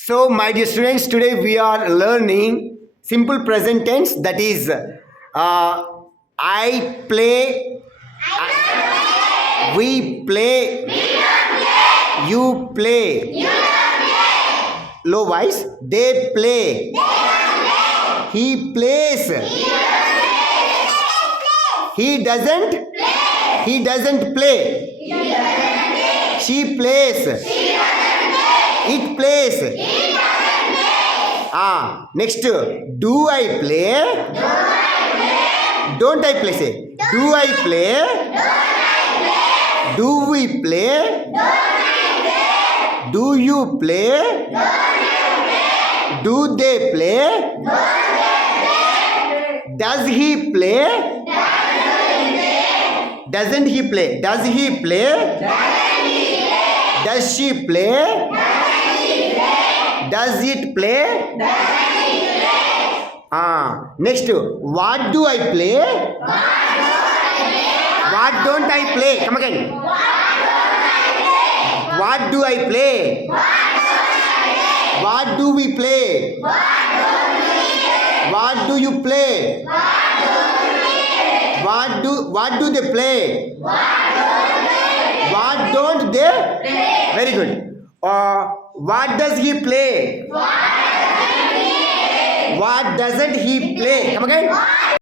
So, my dear students, today we are learning simple present tense, that is, I play, we play, you play. Low voice, they play, he plays, he doesn't play, she plays, it plays. Next, do I play? Don't I play? Say, do I play? Do we play? Do you play? Do they play? Does he play? Doesn't he play? Does he play? Does she play? Does it play? Next, what do I play? What don't I play? Come again. What do I play? What do we play? What do you play? What do they play? What don't they? Very good. What does he play? What doesn't he play? Come again.